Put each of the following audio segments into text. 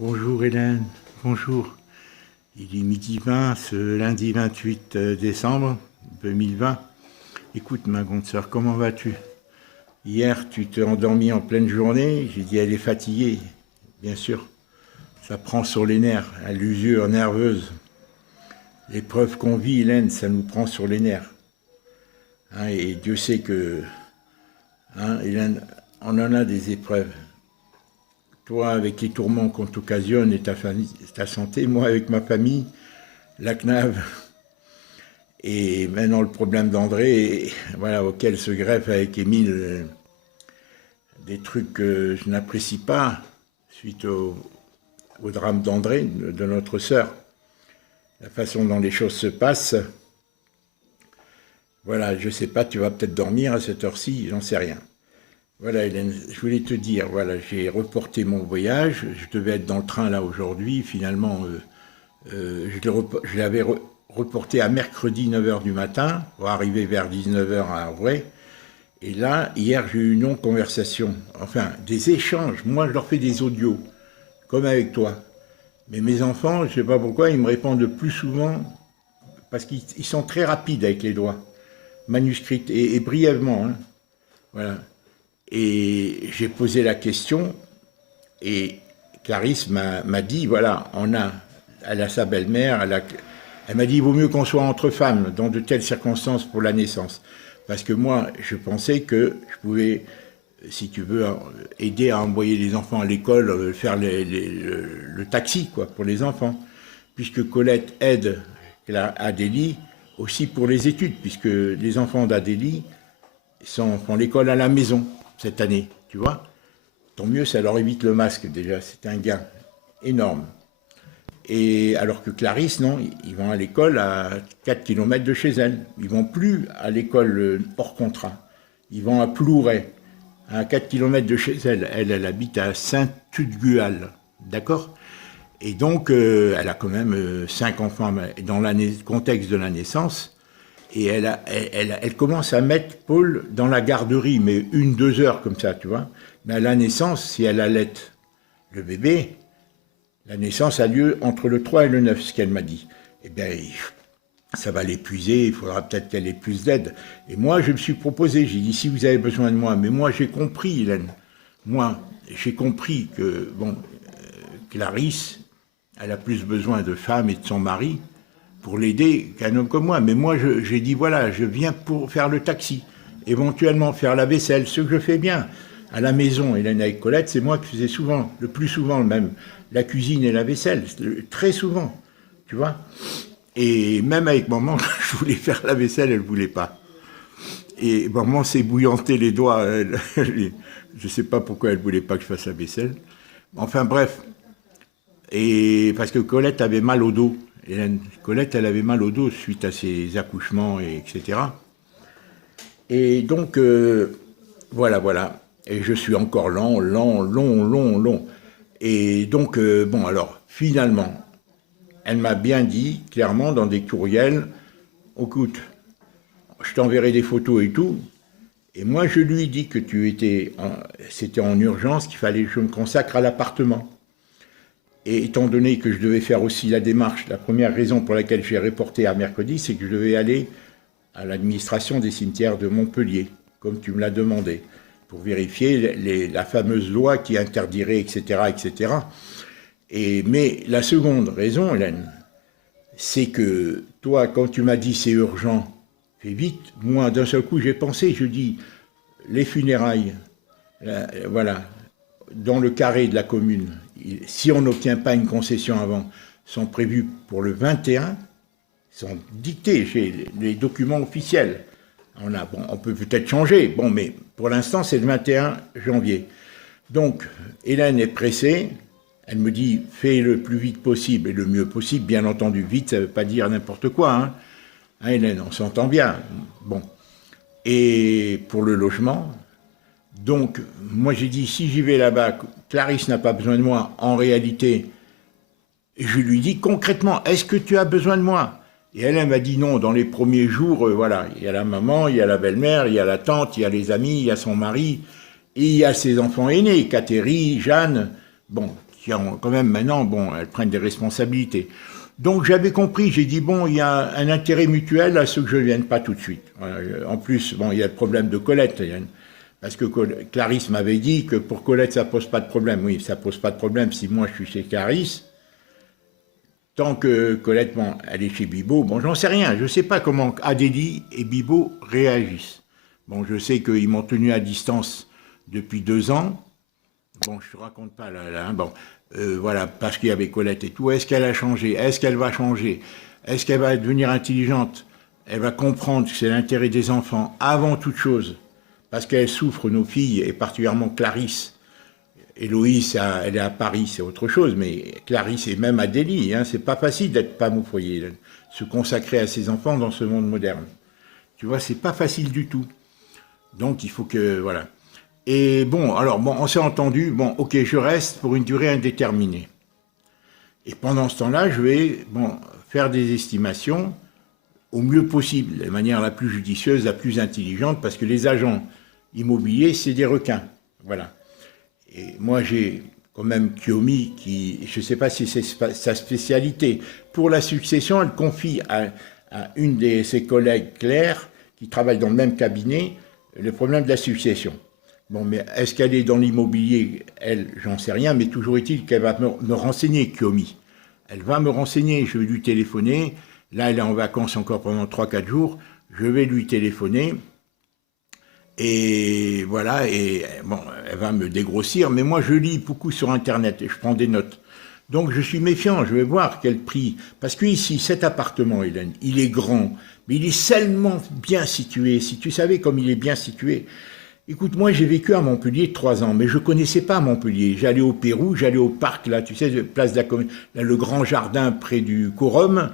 Bonjour Hélène, bonjour. Il est midi 20, ce lundi 28 décembre 2020. Écoute ma grande sœur, comment vas-tu? Hier, tu t'es endormi en pleine journée, j'ai dit elle est fatiguée. Bien sûr, ça prend sur les nerfs, à l'usure nerveuse. L'épreuve qu'on vit, Hélène, ça nous prend sur les nerfs. Et Dieu sait que, Hélène, on en a des épreuves. Toi, avec les tourments qu'on t'occasionne et ta santé, moi, avec ma famille, la CNAV, et maintenant le problème d'André, voilà, auquel se greffe avec Émile des trucs que je n'apprécie pas suite au drame d'André, de notre sœur, la façon dont les choses se passent. Voilà, je sais pas, tu vas peut-être dormir à cette heure-ci, j'en sais rien. Voilà Hélène, je voulais te dire, voilà, j'ai reporté mon voyage, je devais être dans le train là aujourd'hui, finalement je l'avais reporté à mercredi 9 h du matin, pour arriver vers 19 h à Auray. Et là, hier j'ai eu une longue conversation, enfin des échanges, moi je leur fais des audios, comme avec toi. Mais mes enfants, je ne sais pas pourquoi, ils me répondent le plus souvent, parce qu'ils sont très rapides avec les doigts, manuscrits, et brièvement, hein, voilà. Et j'ai posé la question et Clarisse m'a dit, voilà, elle a sa belle-mère, elle m'a dit, il vaut mieux qu'on soit entre femmes dans de telles circonstances pour la naissance. Parce que moi, je pensais que je pouvais, si tu veux, aider à envoyer les enfants à l'école, faire le taxi, quoi, pour les enfants. Puisque Colette aide Adélie aussi pour les études, puisque les enfants d'Adélie font l'école à la maison cette année, tu vois. Tant mieux, ça leur évite le masque déjà, c'est un gain énorme. Et alors que Clarisse, non, ils vont à l'école à 4 km de chez elle. Ils vont plus à l'école hors contrat. Ils vont à Plouray, à 4 km de chez elle. Elle habite à Saint-Tugual, d'accord? Et donc, elle a quand même 5 enfants dans le contexte de la naissance. Et elle commence à mettre Paul dans la garderie, mais 1-2 heures comme ça, tu vois. Mais à la naissance, si elle allait le bébé, la naissance a lieu entre le 3 et le 9, ce qu'elle m'a dit. Eh bien, ça va l'épuiser, il faudra peut-être qu'elle ait plus d'aide. Et moi, je me suis proposé, j'ai dit, si vous avez besoin de moi, mais moi, j'ai compris, Hélène, moi, j'ai compris que, bon, Clarisse, elle a plus besoin de femme et de son mari, pour l'aider qu'un homme comme moi. Mais moi, j'ai dit, voilà, je viens pour faire le taxi, éventuellement faire la vaisselle, ce que je fais bien. À la maison, Hélène avec Colette, c'est moi qui faisais souvent, le plus souvent même, la cuisine et la vaisselle, très souvent, tu vois. Et même avec maman, je voulais faire la vaisselle, elle ne voulait pas. Et maman s'est bouillanté les doigts, je ne sais pas pourquoi elle ne voulait pas que je fasse la vaisselle. Enfin bref, et parce que Colette avait mal au dos. Hélène, Colette, elle avait mal au dos suite à ses accouchements, etc. Et donc, voilà. Et je suis encore long. Et donc, bon, alors, finalement, elle m'a bien dit, clairement, dans des courriels, écoute, je t'enverrai des photos et tout. Et moi, je lui dis que c'était en urgence, qu'il fallait que je me consacre à l'appartement. Et étant donné que je devais faire aussi la démarche, la première raison pour laquelle j'ai reporté à mercredi, c'est que je devais aller à l'administration des cimetières de Montpellier, comme tu me l'as demandé, pour vérifier la fameuse loi qui interdirait, etc. Mais la seconde raison, Hélène, c'est que toi, quand tu m'as dit c'est urgent, fais vite, moi d'un seul coup j'ai pensé, je dis, les funérailles, voilà, dans le carré de la commune, si on n'obtient pas une concession avant, sont prévues pour le 21, sont dictées chez les documents officiels. On peut peut-être changer, bon, mais pour l'instant, c'est le 21 janvier. Donc, Hélène est pressée, elle me dit, fais le plus vite possible et le mieux possible, bien entendu, vite, ça ne veut pas dire n'importe quoi, hein, Hélène, on s'entend bien, bon. Et pour le logement, donc, moi j'ai dit, si j'y vais là-bas, Clarisse n'a pas besoin de moi, en réalité, je lui dis concrètement, est-ce que tu as besoin de moi? Et elle m'a dit non, dans les premiers jours, voilà, il y a la maman, il y a la belle-mère, il y a la tante, il y a les amis, il y a son mari, et il y a ses enfants aînés, Catherine, Jeanne, bon, quand même maintenant, bon, elles prennent des responsabilités. Donc j'avais compris, j'ai dit, bon, il y a un intérêt mutuel à ce que je ne vienne pas tout de suite. Voilà. En plus, bon, il y a le problème de Colette, parce que Clarisse m'avait dit que pour Colette, ça ne pose pas de problème. Oui, ça ne pose pas de problème si moi je suis chez Clarisse. Tant que Colette, bon, elle est chez Bibo, bon, j'en sais rien. Je ne sais pas comment Adélie et Bibo réagissent. Bon, je sais qu'ils m'ont tenu à distance depuis 2 ans. Bon, je ne te raconte pas là, bon, voilà, parce qu'il y avait Colette et tout. Est-ce qu'elle a changé? Est-ce qu'elle va changer? Est-ce qu'elle va devenir intelligente? Elle va comprendre que c'est l'intérêt des enfants avant toute chose, parce qu'elle souffre, nos filles, et particulièrement Clarisse. Héloïse, elle est à Paris, c'est autre chose, mais Clarisse et même Adélie, hein, c'est pas facile d'être femme au foyer, se consacrer à ses enfants dans ce monde moderne. Tu vois, c'est pas facile du tout. Donc il faut que, voilà. Et bon, alors, bon, on s'est entendu, bon, ok, je reste pour une durée indéterminée. Et pendant ce temps-là, je vais, bon, faire des estimations au mieux possible, de manière la plus judicieuse, la plus intelligente, parce que les agents immobiliers, c'est des requins, voilà. Et moi, j'ai quand même Kiomi, qui, je ne sais pas si c'est sa spécialité. Pour la succession, elle confie à une de ses collègues, Claire, qui travaille dans le même cabinet, le problème de la succession. Bon, mais est-ce qu'elle est dans l'immobilier? Elle, j'en sais rien, mais toujours est-il qu'elle va me renseigner, Kiomi. Elle va me renseigner, je vais lui téléphoner. Là, elle est en vacances encore pendant 3-4 jours. Je vais lui téléphoner. Et voilà, et bon, elle va me dégrossir. Mais moi, je lis beaucoup sur Internet et je prends des notes. Donc, je suis méfiant, je vais voir quel prix. Parce que ici, cet appartement, Hélène, il est grand, mais il est tellement bien situé. Si tu savais comme il est bien situé... Écoute, moi j'ai vécu à Montpellier 3 ans, mais je ne connaissais pas Montpellier. J'allais au Pérou, j'allais au parc, là, tu sais, place de la Commune, là, le grand jardin près du Quorum.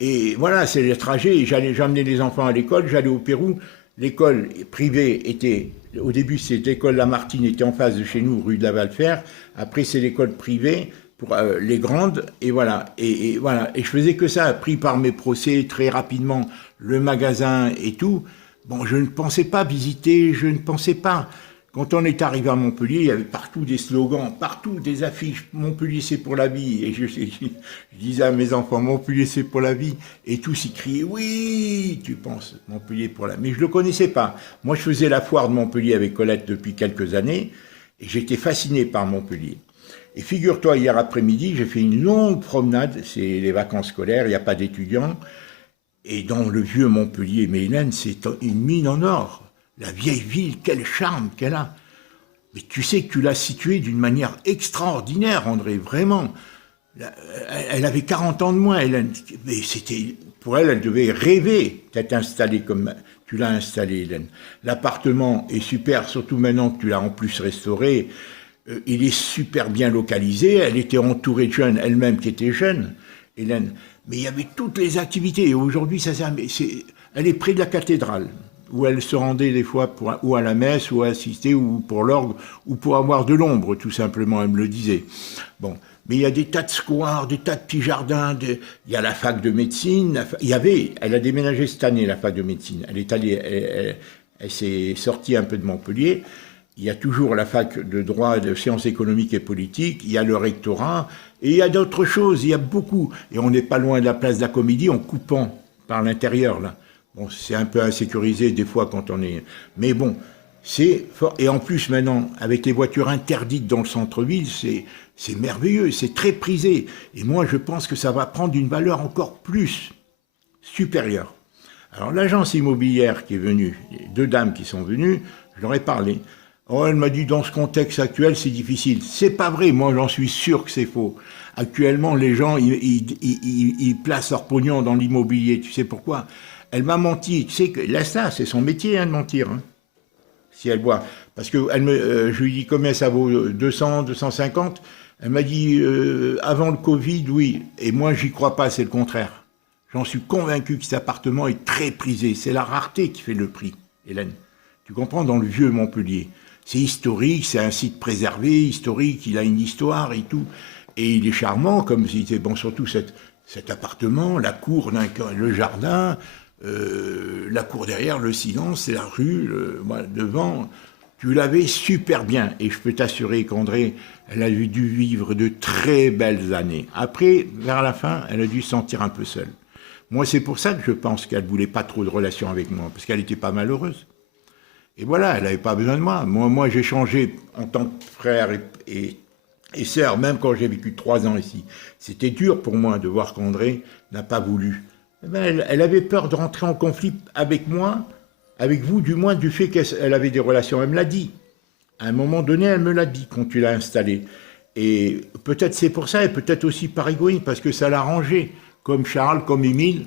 Et voilà, c'est le trajet. J'amenais les enfants à l'école, j'allais au Pérou. L'école privée était, au début c'est l'école Lamartine, était en face de chez nous, rue de la Valfer. Après c'est l'école privée pour les grandes, et voilà. Et voilà. Et je faisais que ça, pris par mes procès très rapidement, le magasin et tout. Bon, je ne pensais pas visiter, je ne pensais pas. Quand on est arrivé à Montpellier, il y avait partout des slogans, partout des affiches, Montpellier c'est pour la vie. Et je disais à mes enfants, Montpellier c'est pour la vie. Et tous y criaient, oui, tu penses, Montpellier pour la vie. Mais je ne le connaissais pas. Moi, je faisais la foire de Montpellier avec Colette depuis quelques années, et j'étais fasciné par Montpellier. Et figure-toi, hier après-midi, j'ai fait une longue promenade, c'est les vacances scolaires, il n'y a pas d'étudiants. Et dans le vieux Montpellier, mais Hélène, c'est une mine en or. La vieille ville, quel charme qu'elle a. Mais tu sais que tu l'as située d'une manière extraordinaire, André, vraiment. Elle avait 40 ans de moins, Hélène. Mais c'était, pour elle, elle devait rêver d'être installée comme tu l'as installée, Hélène. L'appartement est super, surtout maintenant que tu l'as en plus restauré. Il est super bien localisé. Elle était entourée de jeunes, elle-même qui était jeune, Hélène. Mais il y avait toutes les activités. Et aujourd'hui, elle est près de la cathédrale, où elle se rendait des fois ou à la messe, ou à assister, ou pour l'orgue, ou pour avoir de l'ombre, tout simplement, elle me le disait. Bon, mais il y a des tas de squares, des tas de petits jardins, il y a la fac de médecine, elle a déménagé cette année, la fac de médecine. Elle est allée, elle s'est sortie un peu de Montpellier. Il y a toujours la fac de droit, de sciences économiques et politiques, il y a le rectorat, et il y a d'autres choses, il y a beaucoup. Et on n'est pas loin de la place de la Comédie, en coupant par l'intérieur, là. Bon, c'est un peu insécurisé des fois quand on est... Mais bon, c'est fort. Et en plus, maintenant, avec les voitures interdites dans le centre-ville, c'est merveilleux, c'est très prisé. Et moi, je pense que ça va prendre une valeur encore plus supérieure. Alors, l'agence immobilière qui est venue, 2 dames qui sont venues, je leur ai parlé. Oh, elle m'a dit, dans ce contexte actuel, c'est difficile. C'est pas vrai, moi j'en suis sûr que c'est faux. Actuellement, les gens, ils placent leur pognon dans l'immobilier. Tu sais pourquoi? Elle m'a menti. Tu sais que là, ça, c'est son métier, hein, de mentir. Hein, si elle voit. Parce que je lui dis combien ça vaut, 200, 250. Elle m'a dit, avant le Covid, oui. Et moi, j'y crois pas, c'est le contraire. J'en suis convaincu que cet appartement est très prisé. C'est la rareté qui fait le prix, Hélène. Tu comprends, dans le vieux Montpellier. C'est historique, c'est un site préservé, historique, il a une histoire et tout. Et il est charmant, comme si c'était, bon, surtout cet appartement, la cour, le jardin, la cour derrière, le silence, c'est la rue, voilà, devant. Tu l'avais super bien. Et je peux t'assurer qu'André, elle a dû vivre de très belles années. Après, vers la fin, elle a dû se sentir un peu seule. Moi, c'est pour ça que je pense qu'elle ne voulait pas trop de relations avec moi, parce qu'elle n'était pas malheureuse. Et voilà, elle n'avait pas besoin de moi. Moi j'ai changé en tant que frère et sœur, même quand j'ai vécu 3 ans ici. C'était dur pour moi de voir qu'André n'a pas voulu. Eh ben, elle avait peur de rentrer en conflit avec moi, avec vous, du moins du fait qu'elle avait des relations. Elle me l'a dit. À un moment donné, elle me l'a dit quand tu l'as installée. Et peut-être c'est pour ça, et peut-être aussi par égoïsme, parce que ça l'a arrangé. Comme Charles, comme Émile,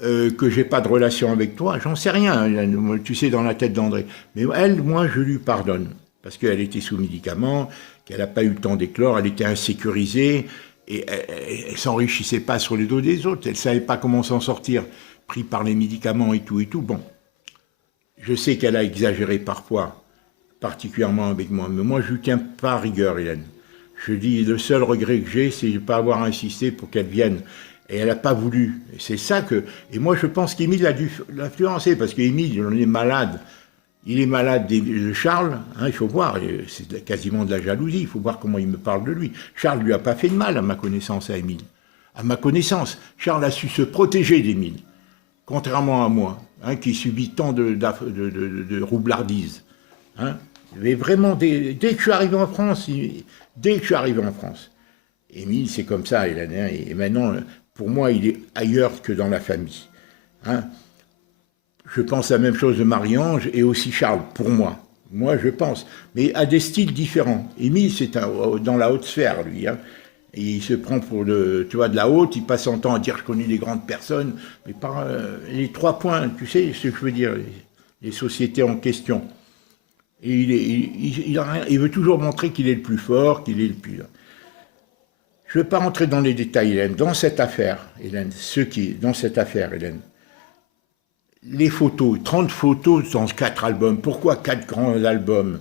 que j'ai pas de relation avec toi, j'en sais rien, tu sais, dans la tête d'André. Mais elle, moi, je lui pardonne, parce qu'elle était sous médicaments, qu'elle n'a pas eu le temps d'éclore, elle était insécurisée, et elle s'enrichissait pas sur les dos des autres, elle savait pas comment s'en sortir, pris par les médicaments et tout. Bon, je sais qu'elle a exagéré parfois, particulièrement avec moi, mais moi, je ne tiens pas à rigueur, Hélène. Je dis, le seul regret que j'ai, c'est de ne pas avoir insisté pour qu'elle vienne. Et elle n'a pas voulu. Et c'est ça que... Et moi, je pense qu'Émile a dû l'influencer, parce qu'Émile, il en est malade. Il est malade de Charles, hein, il faut voir, c'est quasiment de la jalousie, il faut voir comment il me parle de lui. Charles ne lui a pas fait de mal, à ma connaissance, à Émile. À ma connaissance, Charles a su se protéger d'Émile, contrairement à moi, hein, qui subit tant de roublardises. Hein. Mais vraiment, dès que je suis arrivé en France, Émile, c'est comme ça, et maintenant... Pour moi, il est ailleurs que dans la famille. Hein. Je pense la même chose de Marie-Ange et aussi Charles, pour moi. Moi, je pense. Mais à des styles différents. Émile, c'est dans la haute sphère, lui. Hein. Et il se prend pour de la haute, il passe son temps à dire « je connais des grandes personnes », mais par les 3 points, tu sais ce que je veux dire, les sociétés en question. Et il veut toujours montrer qu'il est le plus fort, qu'il est le plus... Je ne veux pas rentrer dans les détails, Hélène. Dans cette affaire, Hélène, les photos, 30 photos dans 4 albums. Pourquoi 4 grands albums?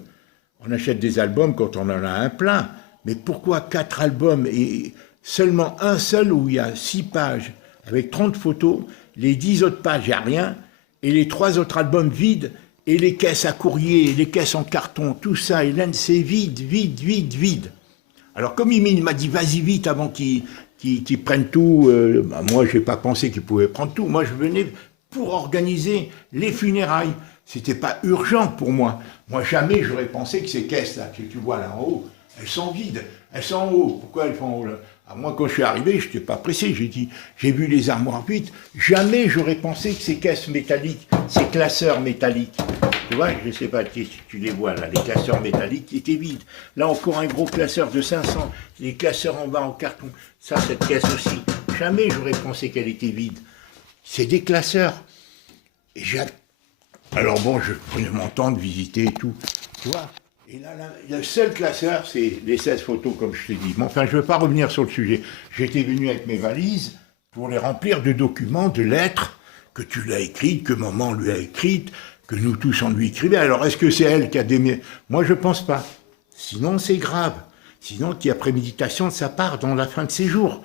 On achète des albums quand on en a un plein. Mais pourquoi 4 albums et seulement un seul où il y a 6 pages avec 30 photos, les 10 autres pages, il n'y a rien, et les 3 autres albums vides, et les caisses à courrier, les caisses en carton, tout ça, Hélène, c'est vide. Alors comme Émile m'a dit, vas-y vite avant qu'ils prennent tout, moi je n'ai pas pensé qu'ils pouvaient prendre tout, moi je venais pour organiser les funérailles. C'était pas urgent pour moi. Moi jamais j'aurais pensé que ces caisses-là, que tu vois là en haut, elles sont vides, elles sont en haut. Pourquoi elles sont en haut là? Moi quand je suis arrivé, je n'étais pas pressé, j'ai vu les armoires vides, jamais j'aurais pensé que ces caisses métalliques, ces classeurs métalliques, tu vois, je ne sais pas si tu les vois là, les classeurs métalliques qui étaient vides. Là encore un gros classeur de 500, les classeurs en bas en carton. Ça, cette caisse aussi. Jamais j'aurais pensé qu'elle était vide. C'est des classeurs. Et alors bon, je prenais mon temps de visiter et tout. Tu vois. Et là, le seul classeur, c'est les 16 photos, comme je t'ai dit. Mais enfin, je ne veux pas revenir sur le sujet. J'étais venu avec mes valises pour les remplir de documents, de lettres que tu l'as écrites, que maman lui a écrites, que nous tous on lui écrivait. Alors est-ce que c'est elle qui a démé... Moi je pense pas. Sinon c'est grave. Sinon il y a préméditation de sa part dans la fin de ses jours.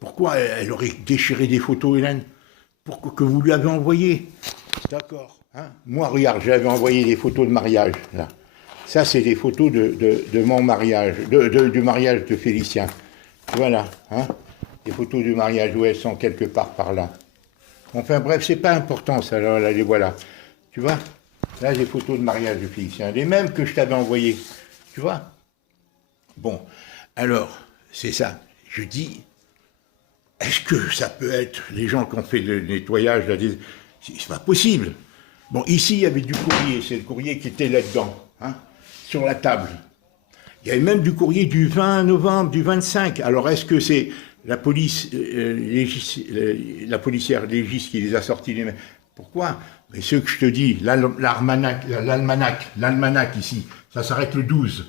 Pourquoi elle aurait déchiré des photos, Hélène? Pourquoi que vous lui avez envoyé? D'accord. Hein? Moi regarde, j'avais envoyé des photos de mariage. Là. Ça c'est des photos de mon mariage, du mariage de Félicien. Voilà. Hein? Des photos du mariage où elles sont quelque part par là. Enfin bref, c'est pas important ça, là les voilà. Tu vois, là, les photos de mariage de Félicien, les mêmes que je t'avais envoyées. Tu vois? Bon, alors, c'est ça. Je dis, est-ce que ça peut être les gens qui ont fait le nettoyage, là, c'est pas possible. Bon, ici, il y avait du courrier, c'est le courrier qui était là-dedans, hein, sur la table. Il y avait même du courrier du 20 novembre, du 25. Alors, est-ce que c'est la police, la policière légiste qui les a sortis les mêmes? Pourquoi? Mais ce que je te dis, l'almanach ici, ça s'arrête le 12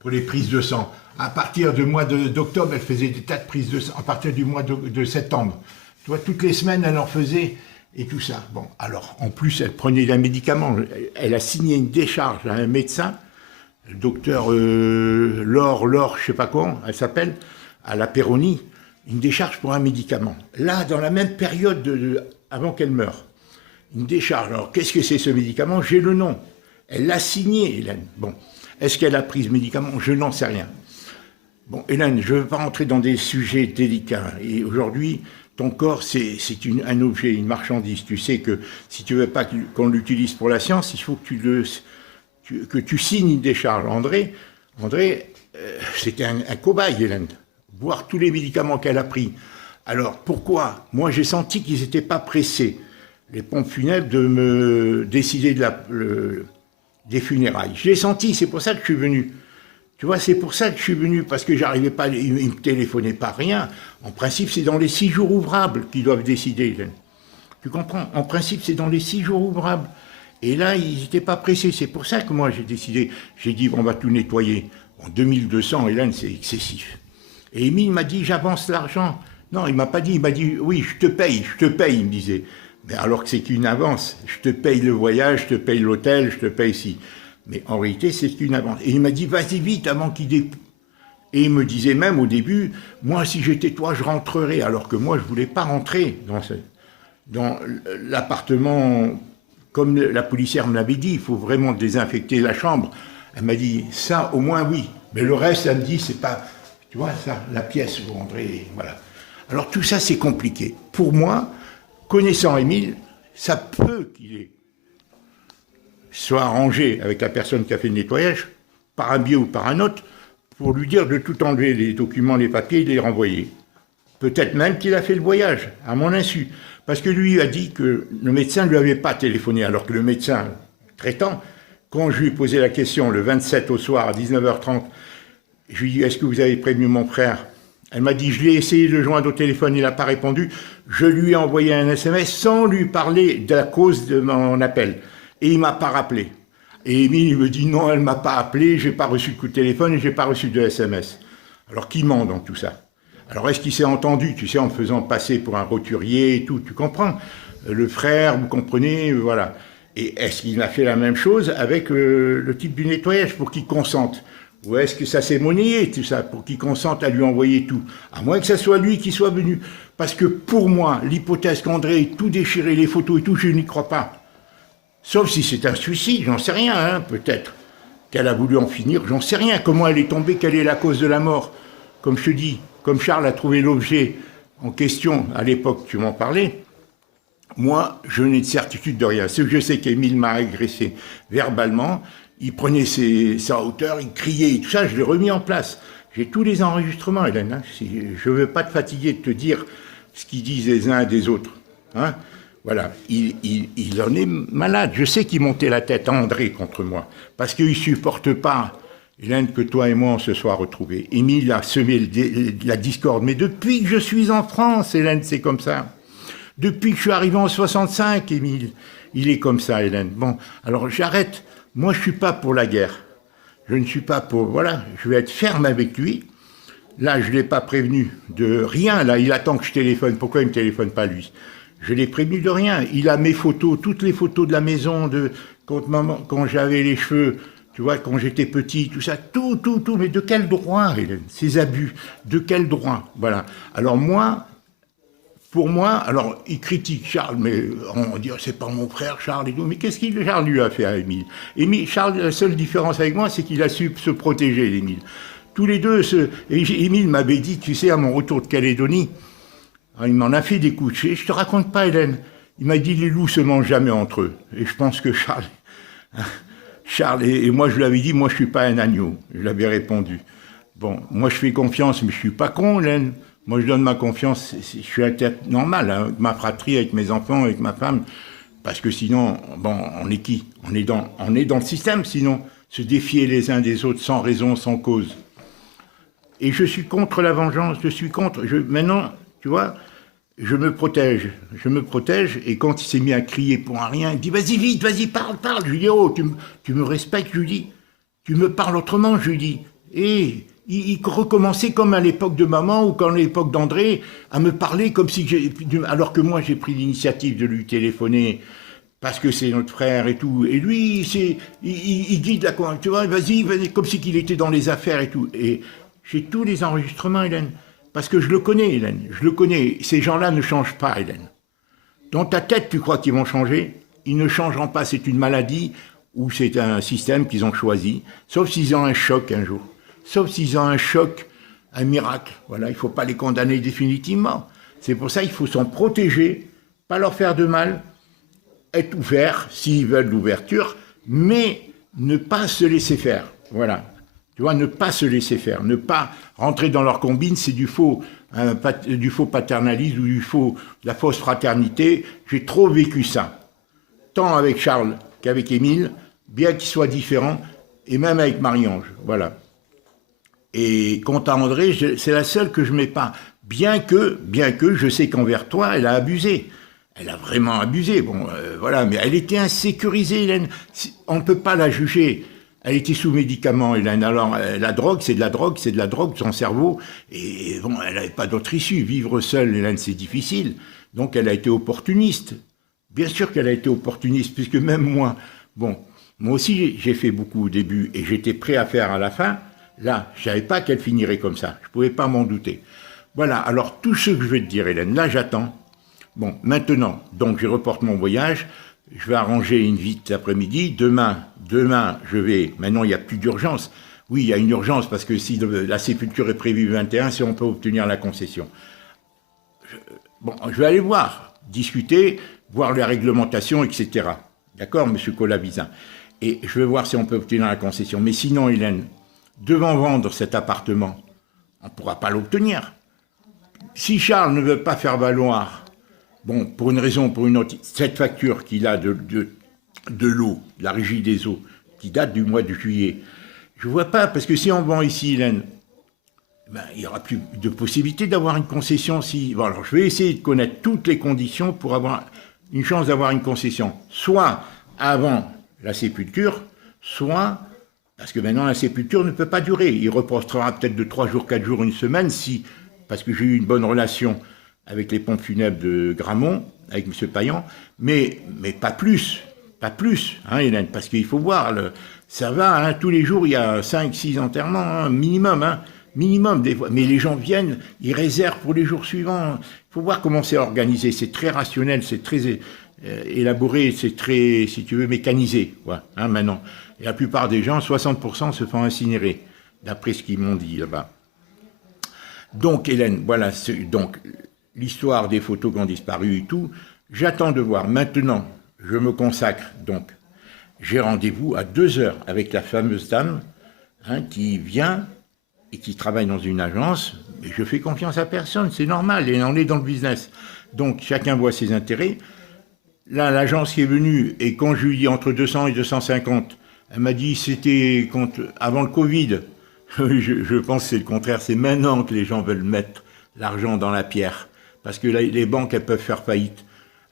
pour les prises de sang. À partir du mois d'octobre, elle faisait des tas de prises de sang. À partir du mois de septembre, tu vois, toutes les semaines, elle en faisait et tout ça. Bon, alors, en plus, elle prenait un médicament. Elle a signé une décharge à un médecin, le docteur Laure, je sais pas quoi, elle s'appelle, à la Péronie, une décharge pour un médicament. Là, dans la même période avant qu'elle meure. Une décharge. Alors, qu'est-ce que c'est ce médicament? J'ai le nom. Elle l'a signé, Hélène. Bon, est-ce qu'elle a pris ce médicament? Je n'en sais rien. Bon, Hélène, je ne veux pas rentrer dans des sujets délicats. Et aujourd'hui, ton corps, c'est un objet, une marchandise. Tu sais que si tu ne veux pas qu'on l'utilise pour la science, il faut que tu signes une décharge. André, c'était un cobaye, Hélène. Voir tous les médicaments qu'elle a pris. Alors, pourquoi? Moi, j'ai senti qu'ils n'étaient pas pressés, les pompes funèbres, de me décider des funérailles. Je l'ai senti, c'est pour ça que je suis venu. Tu vois, c'est pour ça que je suis venu, parce que j'arrivais pas, ils ne me téléphonaient pas, rien. En principe, c'est dans les 6 jours ouvrables qu'ils doivent décider, Hélène. Tu comprends? En principe, c'est dans les 6 jours ouvrables. Et là, ils n'étaient pas pressés. C'est pour ça que moi, j'ai décidé, j'ai dit, on va tout nettoyer. En 2200, Hélène, c'est excessif. Et Émile m'a dit, j'avance l'argent. Non, il m'a pas dit, il m'a dit, oui, je te paye, il me disait. Mais alors que c'est qu'une avance. Je te paye le voyage, je te paye l'hôtel, je te paye ci. Mais en réalité, c'est qu'une avance. Et il m'a dit, vas-y vite avant qu'il Et il me disait même au début, moi, si j'étais toi, je rentrerais. Alors que moi, je ne voulais pas rentrer dans l'appartement, comme la policière me l'avait dit, il faut vraiment désinfecter la chambre. Elle m'a dit, ça, au moins, oui. Mais le reste, elle me dit, c'est pas, tu vois, ça, la pièce où rentrer, voilà. Alors tout ça, c'est compliqué. Pour moi, connaissant Émile, ça peut qu'il soit arrangé avec la personne qui a fait le nettoyage, par un biais ou par un autre, pour lui dire de tout enlever, les documents, les papiers, et de les renvoyer. Peut-être même qu'il a fait le voyage, à mon insu. Parce que lui a dit que le médecin ne lui avait pas téléphoné, alors que le médecin traitant, quand je lui ai posé la question le 27 au soir à 19h30, je lui ai dit, est-ce que vous avez prévenu mon frère? Elle m'a dit, je l'ai essayé de le joindre au téléphone, il n'a pas répondu. Je lui ai envoyé un SMS sans lui parler de la cause de mon appel. Et il ne m'a pas rappelé. Et Émile, il me dit, non, elle ne m'a pas appelé, je n'ai pas reçu de coup de téléphone et je n'ai pas reçu de SMS. Alors, qui ment dans tout ça? Alors, est-ce qu'il s'est entendu, tu sais, en me faisant passer pour un roturier et tout, tu comprends? Le frère, vous comprenez, voilà. Et est-ce qu'il a fait la même chose avec le type du nettoyage pour qu'il consente? Ou est-ce que ça s'est monnayé, tout ça, pour qu'il consente à lui envoyer tout? À moins que ce soit lui qui soit venu. Parce que pour moi, l'hypothèse qu'André ait tout déchiré, les photos et tout, je n'y crois pas. Sauf si c'est un suicide, j'en sais rien, hein, peut-être. Qu'elle a voulu en finir, j'en sais rien. Comment elle est tombée, quelle est la cause de la mort? Comme je te dis, comme Charles a trouvé l'objet en question à l'époque, tu m'en parlais, moi, je n'ai de certitude de rien. Ce que je sais qu'Émile m'a agressé verbalement, il prenait sa hauteur, il criait et tout ça, je l'ai remis en place. J'ai tous les enregistrements, Hélène. Hein. Je ne veux pas te fatiguer de te dire ce qu'ils disent les uns des autres. Hein. Voilà, il en est malade. Je sais qu'il montait la tête à André contre moi, parce qu'il ne supporte pas, Hélène, que toi et moi on se soit retrouvés. Émile a semé la discorde, mais depuis que je suis en France, Hélène, c'est comme ça. Depuis que je suis arrivé en 65, Émile, il est comme ça, Hélène. Bon, alors j'arrête. Moi, je ne suis pas pour la guerre. Je ne suis pas pour... Voilà, je vais être ferme avec lui. Là, je ne l'ai pas prévenu de rien. Là, il attend que je téléphone. Pourquoi il ne me téléphone pas, lui? Je l'ai prévenu de rien. Il a mes photos, toutes les photos de la maison, quand j'avais les cheveux, tu vois, quand j'étais petit, tout ça, tout. Mais de quel droit, Hélène? Ces abus, de quel droit? Voilà. Alors moi... Pour moi, alors, il critique Charles, mais on va dire, c'est pas mon frère Charles et tout, mais qu'est-ce qu'il Charles lui a fait à Émile? Charles, la seule différence avec moi, c'est qu'il a su se protéger, Émile. Tous les deux, Émile m'avait dit, tu sais, à mon retour de Calédonie, il m'en a fait des coups. Je te raconte pas, Hélène, il m'a dit, les loups se mangent jamais entre eux. Et je pense que Charles et moi, je lui avais dit, moi, je suis pas un agneau. Je l'avais répondu. Bon, moi, je fais confiance, mais je suis pas con, Hélène. Moi, je donne ma confiance, je suis un tête normal, hein, avec ma fratrie, avec mes enfants, avec ma femme, parce que sinon, bon, on est qui? On est dans le système, sinon, se défier les uns des autres sans raison, sans cause. Et je suis contre la vengeance, je suis contre. Maintenant, tu vois, je me protège, et quand il s'est mis à crier pour un rien, il dit, vas-y vite, vas-y, parle. Je lui dis, oh, tu me respectes, je lui dis, tu me parles autrement, je lui dis, et... Il recommençait comme à l'époque de maman ou comme à l'époque d'André, à me parler comme si alors que moi j'ai pris l'initiative de lui téléphoner parce que c'est notre frère et tout. Et lui, il guide la tu vois, vas-y, comme si qu'il était dans les affaires et tout. Et j'ai tous les enregistrements, Hélène, parce que je le connais, Hélène, je le connais. Ces gens-là ne changent pas, Hélène. Dans ta tête, tu crois qu'ils vont changer? Ils ne changeront pas, c'est une maladie. ou c'est un système qu'ils ont choisi, sauf s'ils ont un choc un jour. Sauf s'ils ont un choc, un miracle. Voilà, il ne faut pas les condamner définitivement. C'est pour ça qu'il faut s'en protéger, pas leur faire de mal, être ouvert s'ils veulent l'ouverture, mais ne pas se laisser faire. Voilà. Tu vois, ne pas se laisser faire, ne pas rentrer dans leur combine, c'est du faux paternalisme ou de la fausse fraternité. J'ai trop vécu ça. Tant avec Charles qu'avec Émile, bien qu'ils soient différents, et même avec Marie-Ange. Voilà. Et quant à André, c'est la seule que je ne mets pas. Bien que je sais qu'envers toi, elle a abusé. Elle a vraiment abusé. Bon, voilà, mais elle était insécurisée, Hélène. On ne peut pas la juger. Elle était sous médicaments, Hélène. Alors, la drogue, c'est de la drogue, son cerveau. Et bon, elle n'avait pas d'autre issue. Vivre seule, Hélène, c'est difficile. Donc, elle a été opportuniste. Bien sûr qu'elle a été opportuniste, puisque même moi, bon, moi aussi, j'ai fait beaucoup au début, et j'étais prêt à faire à la fin. Là, je ne savais pas qu'elle finirait comme ça. Je ne pouvais pas m'en douter. Voilà, alors tout ce que je vais te dire, Hélène, là, j'attends. Bon, maintenant, donc, je reporte mon voyage. Je vais arranger une visite l'après-midi. Demain, je vais... Maintenant, il n'y a plus d'urgence. Oui, il y a une urgence, parce que si la sépulture est prévue le 21, si on peut obtenir la concession. Bon, je vais aller voir, discuter, voir la réglementation, etc. D'accord, M. Colavizin. Et je vais voir si on peut obtenir la concession. Mais sinon, Hélène, devant vendre cet appartement, on ne pourra pas l'obtenir. Si Charles ne veut pas faire valoir, bon, pour une raison ou pour une autre, cette facture qu'il a de l'eau, la régie des eaux, qui date du mois de juillet, je ne vois pas, parce que si on vend ici, Hélène, ben, il n'y aura plus de possibilité d'avoir une concession. Bon, alors je vais essayer de connaître toutes les conditions pour avoir une chance d'avoir une concession, soit avant la sépulture, soit... Parce que maintenant, la sépulture ne peut pas durer. Il reportera peut-être de 3 jours, 4 jours, une semaine, parce que j'ai eu une bonne relation avec les pompes funèbres de Gramont, avec M. Payan, mais pas plus, hein, Hélène, parce qu'il faut voir, ça va, hein, tous les jours, il y a 5, 6 enterrements, hein, minimum des fois. Mais les gens viennent, ils réservent pour les jours suivants. Il faut voir comment c'est organisé. C'est très rationnel, c'est très élaboré, c'est très, si tu veux, mécanisé, quoi, hein, maintenant. Et la plupart des gens, 60% se font incinérer, d'après ce qu'ils m'ont dit là-bas. Donc, Hélène, voilà, donc l'histoire des photos qui ont disparu et tout. J'attends de voir. Maintenant, je me consacre, donc, j'ai rendez-vous à 2h avec la fameuse dame, hein, qui vient et qui travaille dans une agence. Mais je fais confiance à personne, c'est normal, et on est dans le business. Donc, chacun voit ses intérêts. Là, l'agence qui est venue, et quand je lui dis entre 200 et 250, elle m'a dit c'était avant le Covid. Je pense que c'est le contraire. C'est maintenant que les gens veulent mettre l'argent dans la pierre. Parce que là, les banques, elles peuvent faire faillite.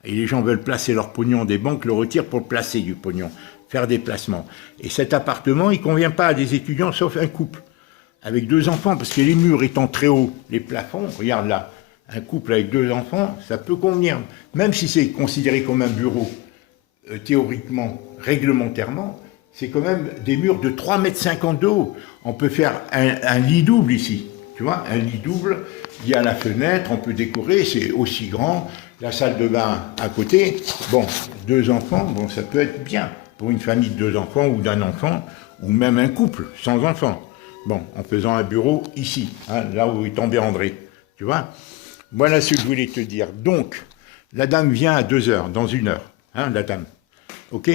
Et les gens veulent placer leur pognon. Des banques le retirent pour placer du pognon, faire des placements. Et cet appartement, il ne convient pas à des étudiants, sauf un couple. Avec 2 enfants, parce que les murs étant très hauts, les plafonds, regarde là, un couple avec 2 enfants, ça peut convenir. Même si c'est considéré comme un bureau, théoriquement, réglementairement, c'est quand même des murs de 3,50 m de haut. On peut faire un lit double ici, tu vois, un lit double, il y a la fenêtre, on peut décorer, c'est aussi grand, la salle de bain à côté. Bon, 2 enfants, bon, ça peut être bien pour une famille de 2 enfants ou d'un enfant, ou même un couple sans enfants. Bon, en faisant un bureau ici, hein, là où est tombé André, tu vois. Voilà ce que je voulais te dire. Donc, la dame vient à 2h, dans 1 heure, hein, la dame, ok.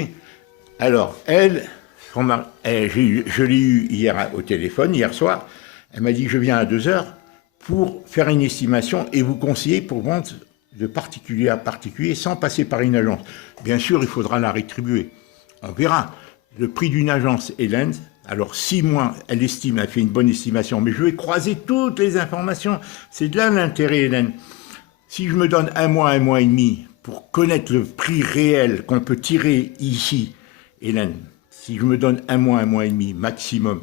Alors, je l'ai eue hier au téléphone, hier soir. Elle m'a dit que je viens à 2h pour faire une estimation et vous conseiller pour vendre de particulier à particulier sans passer par une agence. Bien sûr, il faudra la rétribuer. On verra. Le prix d'une agence, Hélène, alors 6 mois, elle fait une bonne estimation, mais je vais croiser toutes les informations. C'est de là l'intérêt, Hélène. Si je me donne 1 mois et demi pour connaître le prix réel qu'on peut tirer ici, Hélène, si je me donne 1 mois et demi maximum,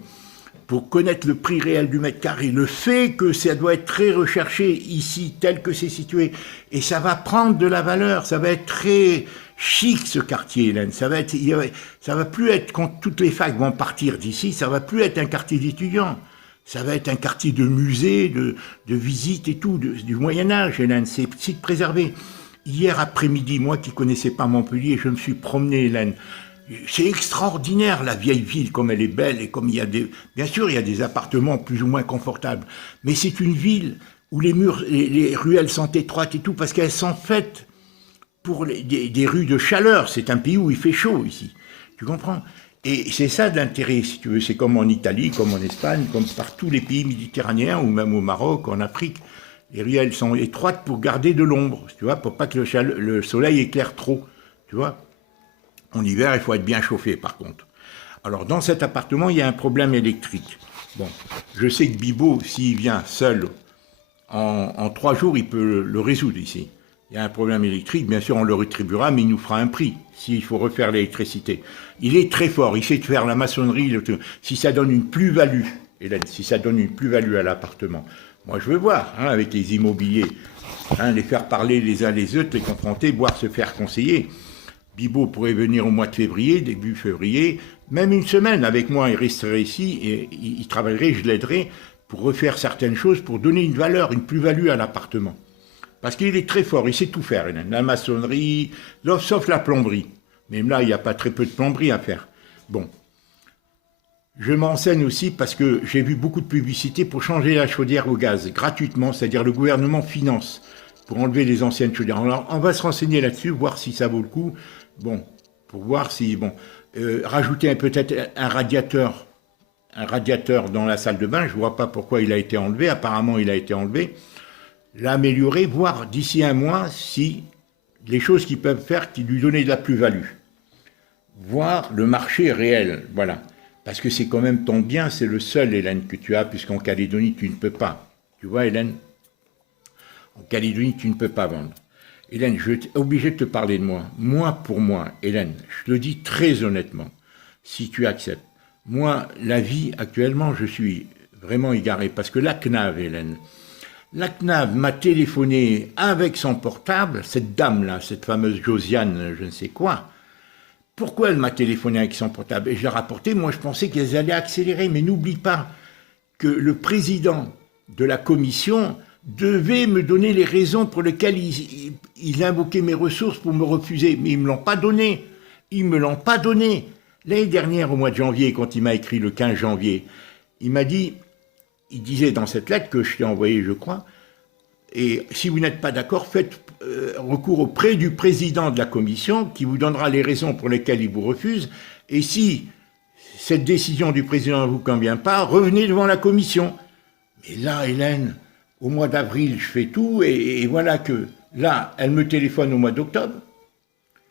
pour connaître le prix réel du mètre carré, le fait que ça doit être très recherché ici, tel que c'est situé, et ça va prendre de la valeur, ça va être très chic ce quartier, Hélène, ça va plus être, quand toutes les facs vont partir d'ici, ça va plus être un quartier d'étudiants, ça va être un quartier de musée, de visite et tout, du Moyen-Âge, Hélène, c'est site préservé. Hier après-midi, moi qui ne connaissais pas Montpellier, je me suis promené, Hélène. C'est extraordinaire, la vieille ville, comme elle est belle, et comme il y a des... Bien sûr, il y a des appartements plus ou moins confortables, mais c'est une ville où les murs, les ruelles sont étroites et tout, parce qu'elles sont faites pour des rues de chaleur. C'est un pays où il fait chaud, ici. Tu comprends? Et c'est ça l'intérêt, si tu veux. C'est comme en Italie, comme en Espagne, comme par tous les pays méditerranéens, ou même au Maroc, en Afrique. Les ruelles sont étroites pour garder de l'ombre, tu vois, pour pas que le soleil éclaire trop, tu vois. En hiver, il faut être bien chauffé, par contre. Alors, dans cet appartement, il y a un problème électrique. Bon, je sais que Bibo, s'il vient seul, en 3 jours, il peut le résoudre ici. Il y a un problème électrique, bien sûr, on le rétribuera, mais il nous fera un prix, s'il faut refaire l'électricité. Il est très fort, il sait faire la maçonnerie, si ça donne une plus-value, Hélène, si ça donne une plus-value à l'appartement. Moi, je veux voir, hein, avec les immobiliers, hein, les faire parler les uns les autres, les confronter, voire se faire conseiller. Bibo pourrait venir au mois de février, début février, même une semaine avec moi, il resterait ici et il travaillerait, je l'aiderais pour refaire certaines choses, pour donner une valeur, une plus-value à l'appartement. Parce qu'il est très fort, il sait tout faire, la maçonnerie, sauf la plomberie. Même là, il n'y a pas très peu de plomberie à faire. Bon. Je m'enseigne aussi parce que j'ai vu beaucoup de publicité pour changer la chaudière au gaz, gratuitement, c'est-à-dire le gouvernement finance pour enlever les anciennes chaudières. Alors, on va se renseigner là-dessus, voir si ça vaut le coup. Bon, pour voir si, bon, rajouter peut-être un radiateur dans la salle de bain, je ne vois pas pourquoi il a été enlevé, apparemment il a été enlevé. L'améliorer, voir d'ici un mois si les choses qui peuvent faire, qui lui donner de la plus-value. Voir le marché réel, voilà. Parce que c'est quand même ton bien, c'est le seul, Hélène, que tu as, puisqu'en Calédonie, tu ne peux pas. Tu vois, Hélène? En Calédonie, tu ne peux pas vendre. Hélène, je suis obligé de te parler de moi. Moi, pour moi, Hélène, je te le dis très honnêtement, si tu acceptes. Moi, la vie, actuellement, je suis vraiment égaré. Parce que la CNAV, Hélène, la CNAV m'a téléphoné avec son portable, cette dame-là, cette fameuse Josiane, je ne sais quoi. Pourquoi elle m'a téléphoné avec son portable? Et je l'ai rapporté, moi je pensais qu'elles allaient accélérer, mais n'oublie pas que le président de la commission devait me donner les raisons pour lesquelles il invoquait mes ressources pour me refuser. Mais ils ne me l'ont pas donné. Ils ne me l'ont pas donné. L'année dernière, au mois de janvier, quand il m'a écrit le 15 janvier, il m'a dit, il disait dans cette lettre que je t'ai envoyée, je crois, et si vous n'êtes pas d'accord, faites recours auprès du président de la commission qui vous donnera les raisons pour lesquelles il vous refuse. Et si cette décision du président ne vous convient pas, revenez devant la commission. Mais là, Hélène, au mois d'avril, je fais tout et voilà que là, elle me téléphone au mois d'octobre.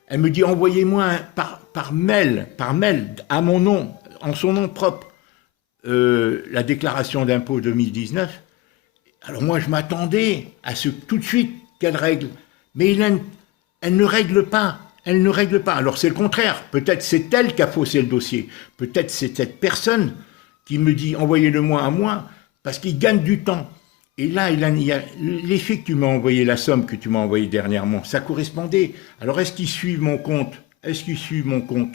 Elle me dit envoyez-moi par mail, à mon nom, en son nom propre, la déclaration d'impôt 2019. Alors moi, je m'attendais à ce tout de suite qu'elle règle. Mais Hélène, elle ne règle pas. Elle ne règle pas. Alors c'est le contraire. Peut-être c'est elle qui a faussé le dossier. Peut-être c'est cette personne qui me dit envoyez-le-moi à moi parce qu'il gagne du temps. Et là, Hélène, il y a l'effet que tu m'as envoyé, la somme que tu m'as envoyée dernièrement, ça correspondait. Alors est-ce qu'ils suivent mon compte? Est-ce qu'ils suivent mon compte?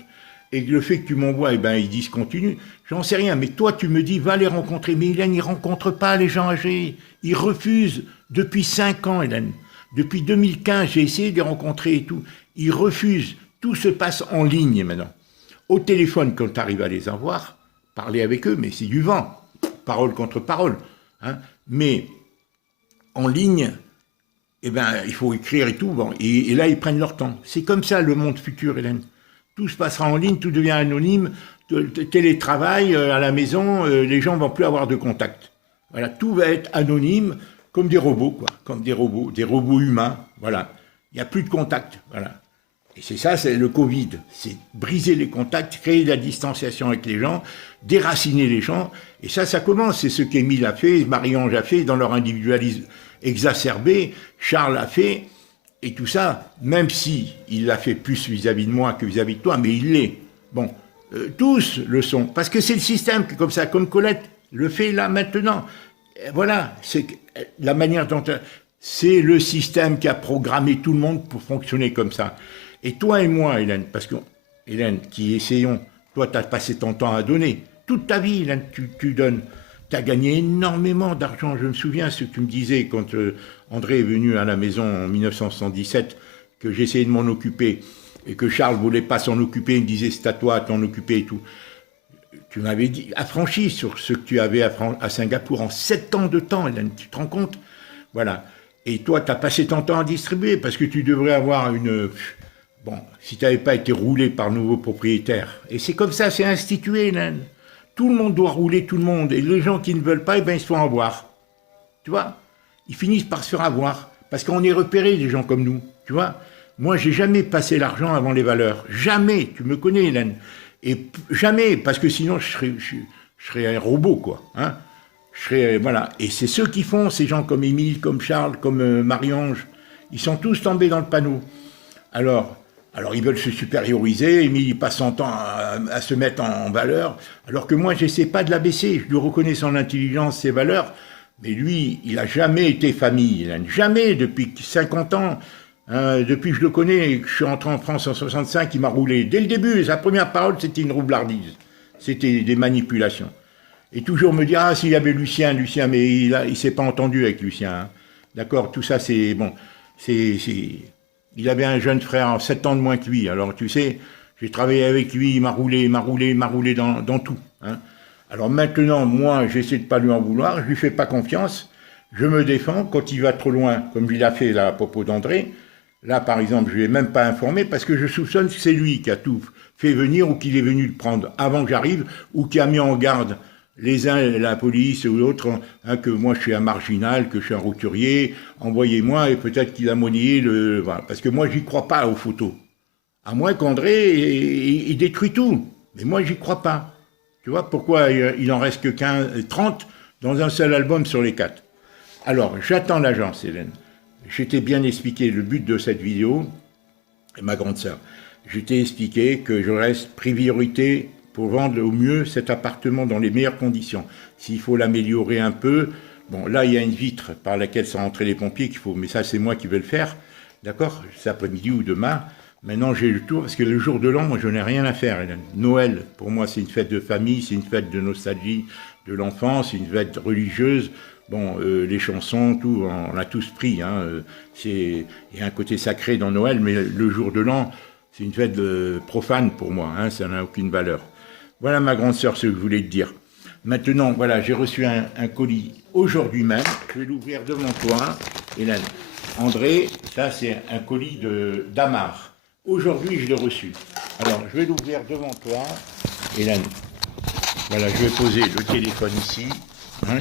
Et le fait que tu m'envoies, eh ben, ils disent continue. J'en sais rien, mais toi, tu me dis, va les rencontrer. Mais Hélène, ils ne rencontrent pas les gens âgés. Ils refusent depuis 5 ans, Hélène. Depuis 2015, j'ai essayé de les rencontrer et tout. Ils refusent. Tout se passe en ligne maintenant. Au téléphone, quand tu arrives à les avoir, parler avec eux, mais c'est du vent. Parole contre parole. Hein. Mais en ligne, eh ben, il faut écrire et tout. Bon. Et là, ils prennent leur temps. C'est comme ça le monde futur, Hélène. Tout se passera en ligne, tout devient anonyme, télétravail à la maison, les gens ne vont plus avoir de contact. Voilà, tout va être anonyme, comme des robots, quoi, comme des robots humains, voilà. Il n'y a plus de contact, voilà. Et c'est ça, c'est le Covid, c'est briser les contacts, créer de la distanciation avec les gens, déraciner les gens, et ça commence, c'est ce qu'Émile a fait, Marie-Ange a fait, dans leur individualisme exacerbé, Charles a fait, et tout ça, même si il l'a fait plus vis-à-vis de moi que vis-à-vis de toi, mais il l'est. Bon, tous le sont, parce que c'est le système comme ça, comme Colette le fait là maintenant. Voilà, c'est la manière dont c'est le système qui a programmé tout le monde pour fonctionner comme ça. Et toi et moi, Hélène, parce que Hélène, qui essayons, toi tu as passé ton temps à donner, toute ta vie, Hélène, tu donnes. Tu as gagné énormément d'argent, je me souviens ce que tu me disais quand André est venu à la maison en 1977, que j'essayais de m'en occuper. et que Charles voulait pas s'en occuper, il me disait c'est à toi de t'en occuper et tout. Tu m'avais dit, affranchi sur ce que tu avais à Singapour en 7 ans de temps, Hélène, tu te rends compte? Voilà. Et toi, tu as passé ton temps à distribuer parce que tu devrais avoir une... Bon, si tu n'avais pas été roulé par le nouveau propriétaire. Et c'est comme ça, c'est institué, Hélène. Tout le monde doit rouler tout le monde. Et les gens qui ne veulent pas, eh ben, ils se font avoir. Tu vois? Ils finissent par se faire avoir. Parce qu'on est repérés, les gens comme nous. Tu vois? Moi, j'ai jamais passé l'argent avant les valeurs. Jamais. Tu me connais, Hélène. Et jamais, parce que sinon, je serais un robot, quoi. Hein? Voilà. Et c'est ceux qui font, ces gens comme Émile, comme Charles, comme Marie-Ange. Ils sont tous tombés dans le panneau. Alors ils veulent se supérioriser, Émile il passe son temps à se mettre en valeur, alors que moi, je n'essaie pas de l'abaisser, je lui reconnais son intelligence, ses valeurs, mais lui, il n'a jamais été famille, il n'a jamais, depuis 50 ans, depuis que je le connais, et que je suis entré en France en 65, il m'a roulé. Dès le début, sa première parole, c'était une roublardise, c'était des manipulations. Et toujours me dire, ah, s'il y avait Lucien, mais il ne s'est pas entendu avec Lucien. Hein. D'accord, tout ça, c'est bon, Il avait un jeune frère, 7 ans de moins que lui. Alors, tu sais, j'ai travaillé avec lui, il m'a roulé dans tout. Hein. Alors maintenant, moi, j'essaie de ne pas lui en vouloir, je ne lui fais pas confiance, je me défends quand il va trop loin, comme il a fait là à propos d'André. Là, par exemple, je ne l'ai même pas informé parce que je soupçonne que c'est lui qui a tout fait venir ou qu'il est venu le prendre avant que j'arrive ou qui a mis en garde les uns, la police ou l'autre, hein, que moi je suis un marginal, que je suis un roturier, envoyez-moi et peut-être qu'il a monnayé le... Voilà. Parce que moi j'y crois pas aux photos. À moins qu'André, il détruit tout. Mais moi j'y crois pas. Tu vois pourquoi il en reste que 30 dans un seul album sur les 4. Alors, j'attends l'agence, Hélène. Je t'ai bien expliqué le but de cette vidéo, et ma grande sœur. Je t'ai expliqué que je reste priorité pour vendre au mieux cet appartement dans les meilleures conditions. S'il faut l'améliorer un peu, bon, là, il y a une vitre par laquelle sont rentrés les pompiers qu'il faut, mais ça, c'est moi qui vais le faire, d'accord? Cet après-midi ou demain. Maintenant, j'ai le tour, parce que le jour de l'an, moi, je n'ai rien à faire, Hélène. Noël, pour moi, c'est une fête de famille, c'est une fête de nostalgie de l'enfance, c'est une fête religieuse. Bon, les chansons, tout, on l'a tous pris, hein. Il y a un côté sacré dans Noël, mais le jour de l'an, c'est une fête profane pour moi, hein, ça n'a aucune valeur. Voilà ma grande sœur, ce que je voulais te dire. Maintenant, voilà, j'ai reçu un colis aujourd'hui même. Je vais l'ouvrir devant toi, Hélène. André, ça c'est un colis d'Amar. Aujourd'hui, je l'ai reçu. Alors, je vais l'ouvrir devant toi, Hélène. Voilà, je vais poser le téléphone ici. Hein.